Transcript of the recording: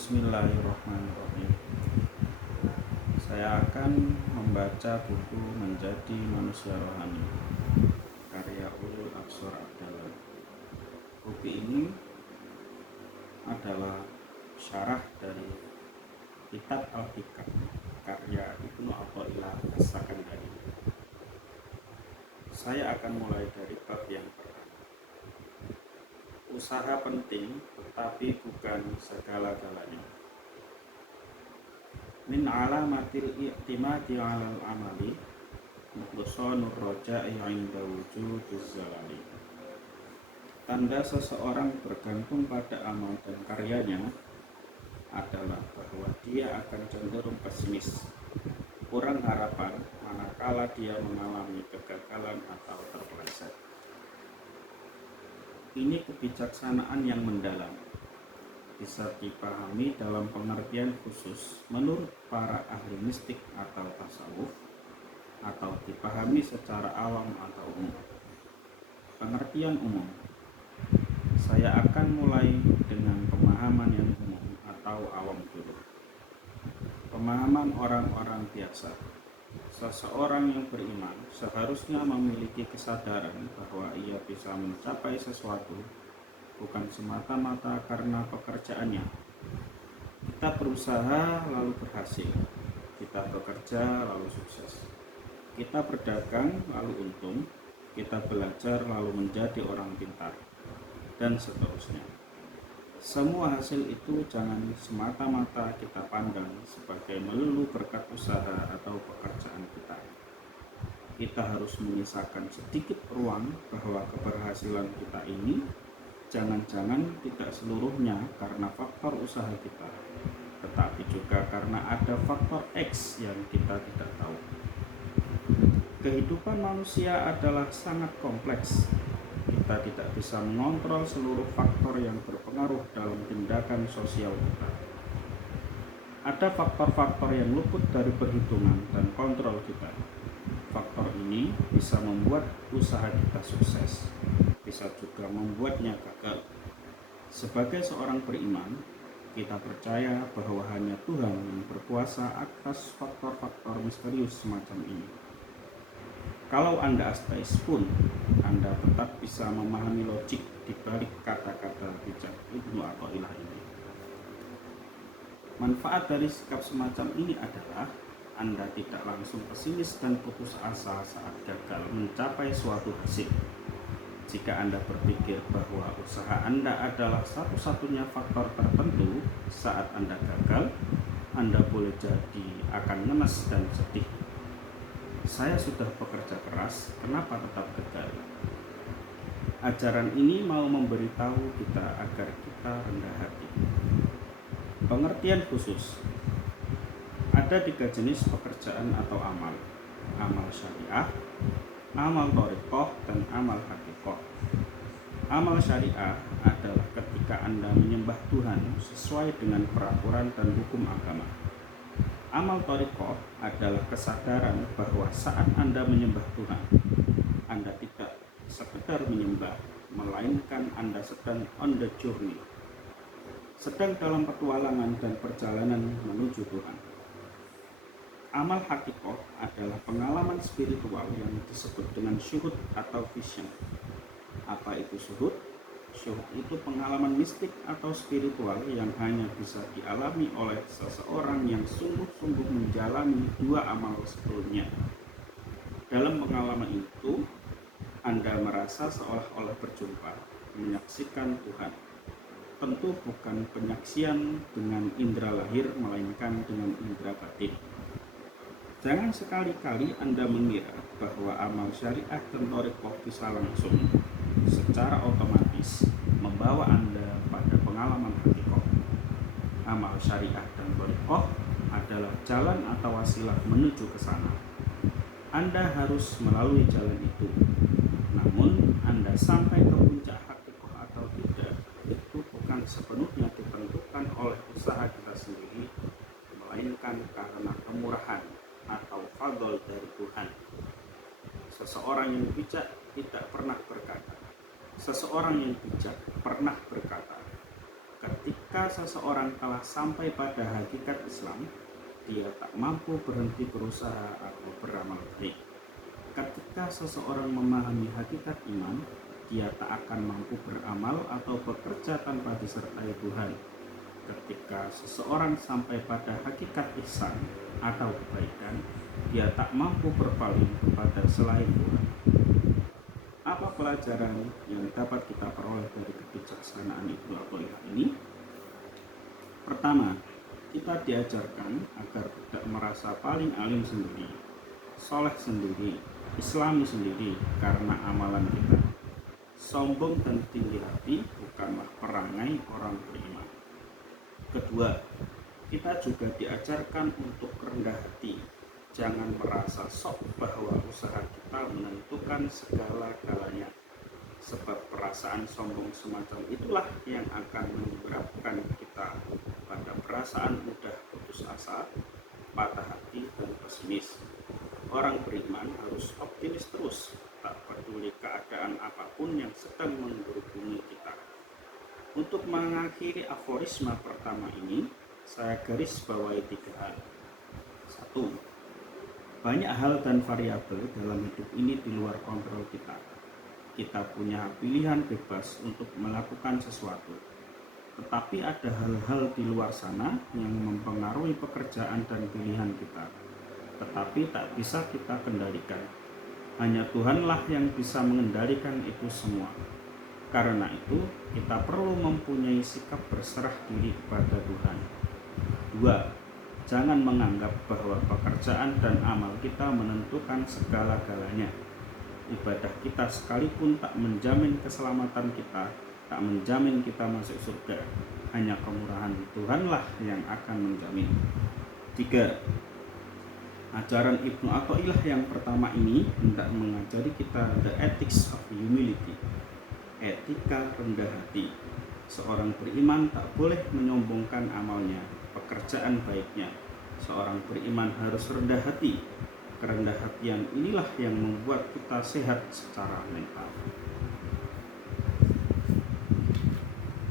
Bismillahirrahmanirrahim. Saya akan membaca buku Menjadi Manusia Rohani karya Ulul Aqsar Abdallah. Buku ini adalah syarah dari Kitab Al-Hikam karya Ibnu Athaillah As-Sakandari. Saya akan mulai dari bab yang pertama. Usaha penting tetapi bukan segala-galanya. Min alamatil i'timadi 'alal amali nuqsanur raja'i 'inda wujudiz zalali. Tanda seseorang bergantung pada amal dan karyanya adalah bahwa dia akan cenderung pesimis, kurang harapan manakala dia mengalami kegagalan atau terpeleset. Ini kebijaksanaan yang mendalam, bisa dipahami dalam pengertian khusus menurut para ahli mistik atau tasawuf, atau dipahami secara awam atau umum. Pengertian umum. Saya akan mulai dengan pemahaman yang umum atau awam dulu. Pemahaman orang-orang biasa. Seseorang yang beriman seharusnya memiliki kesadaran bahwa ia bisa mencapai sesuatu bukan semata-mata karena pekerjaannya. Kita berusaha lalu berhasil, kita bekerja lalu sukses, kita berdagang lalu untung, kita belajar lalu menjadi orang pintar, dan seterusnya. Semua hasil itu jangan semata-mata kita pandang sebagai melulu berkat usaha atau pekerjaan kita. Kita harus menyisakan sedikit ruang bahwa keberhasilan kita ini jangan-jangan tidak seluruhnya karena faktor usaha kita, tetapi juga karena ada faktor X yang kita tidak tahu. Kehidupan manusia adalah sangat kompleks. Kita tidak bisa mengontrol seluruh faktor yang berpengaruh dalam tindakan sosial kita. Ada faktor-faktor yang luput dari perhitungan dan kontrol kita. Faktor ini bisa membuat usaha kita sukses, bisa juga membuatnya gagal. Sebagai seorang beriman, kita percaya bahwa hanya Tuhan yang berkuasa atas faktor-faktor misterius semacam ini. Kalau Anda ateis pun, Anda tetap bisa memahami logik di balik kata-kata bijak Ibnu Athaillah ini. Manfaat dari sikap semacam ini adalah Anda tidak langsung pesimis dan putus asa saat gagal mencapai suatu hasil. Jika Anda berpikir bahwa usaha Anda adalah satu-satunya faktor tertentu saat Anda gagal, Anda boleh jadi akan ngenes dan sedih. Saya sudah bekerja keras, kenapa tetap gagal? Ajaran ini mau memberitahu kita agar kita rendah hati. Pengertian khusus. Ada 3 jenis pekerjaan atau amal. Amal syariah, amal thariqah, dan amal hakikoh. Amal syariah adalah ketika Anda menyembah Tuhan sesuai dengan peraturan dan hukum agama. Amal thariqah adalah kesadaran bahwa saat Anda menyembah Tuhan, Anda tidak sekedar menyembah, melainkan Anda sedang on the journey, sedang dalam petualangan dan perjalanan menuju Tuhan. Amal hakikoh adalah pengalaman spiritual yang disebut dengan syuhud atau vision. Apa itu syuhud? Syuhud itu pengalaman mistik atau spiritual yang hanya bisa dialami oleh seseorang yang sungguh-sungguh menjalani 2 amal sebelumnya. Dalam pengalaman itu, Anda merasa seolah-olah berjumpa, menyaksikan Tuhan. Tentu bukan penyaksian dengan indera lahir, melainkan dengan indera batin. Jangan sekali-kali Anda mengira bahwa amal syariah dan thariqah bisa langsung secara otomatis membawa Anda pada pengalaman hakikoh. Amal syariah dan thariqah adalah jalan atau wasilah menuju ke sana. Anda harus melalui jalan itu. Namun, Anda sampai ke puncak hakikoh atau tidak, itu bukan sepenuhnya ditentukan oleh usaha kita sendiri, melainkan karena kemurahan atau fadl dari Tuhan. Seseorang yang bijak tidak pernah berkata. Seseorang yang bijak pernah berkata, ketika ketika seseorang telah sampai pada hakikat Islam, dia tak mampu berhenti berusaha atau beramal baik. Ketika seseorang memahami hakikat iman, dia tak akan mampu beramal atau bekerja tanpa disertai Tuhan. Ketika seseorang sampai pada hakikat ihsan atau kebaikan, dia tak mampu berpaling kepada selain Tuhan. Apa pelajaran yang dapat kita peroleh dari kebijaksanaan Ibnu Athaillah ini? Pertama, kita diajarkan agar tidak merasa paling alim sendiri, soleh sendiri, islami sendiri karena amalan kita. Sombong dan tinggi hati bukanlah perangai orang beriman. Kedua, kita juga diajarkan untuk rendah hati. Jangan merasa sok bahwa usaha kita menentukan segala-galanya. Sebab perasaan sombong semacam itulah yang akan menyebabkan kita pada perasaan mudah putus asa, patah hati, dan pesimis. Orang beriman harus optimis terus, tak peduli keadaan apapun yang sedang menggerubungi kita. Untuk mengakhiri aforisma pertama ini, saya garis bawahi 3 hal. 1. Banyak hal dan variabel dalam hidup ini di luar kontrol kita. Kita punya pilihan bebas untuk melakukan sesuatu. Tetapi ada hal-hal di luar sana yang mempengaruhi pekerjaan dan pilihan kita, tetapi tak bisa kita kendalikan. Hanya Tuhanlah yang bisa mengendalikan itu semua. Karena itu, kita perlu mempunyai sikap berserah diri kepada Tuhan. 2. Jangan menganggap bahwa pekerjaan dan amal kita menentukan segala-galanya. Ibadah kita sekalipun tak menjamin keselamatan kita, tak menjamin kita masuk surga. Hanya kemurahan Tuhanlah yang akan menjamin. 3. Ajaran Ibnu Athaillah yang pertama ini hendak mengajari kita the ethics of humility, etika rendah hati. Seorang beriman tak boleh menyombongkan amalnya, pekerjaan baiknya. Seorang beriman harus rendah hati. Kerendah hatian inilah yang membuat kita sehat secara mental.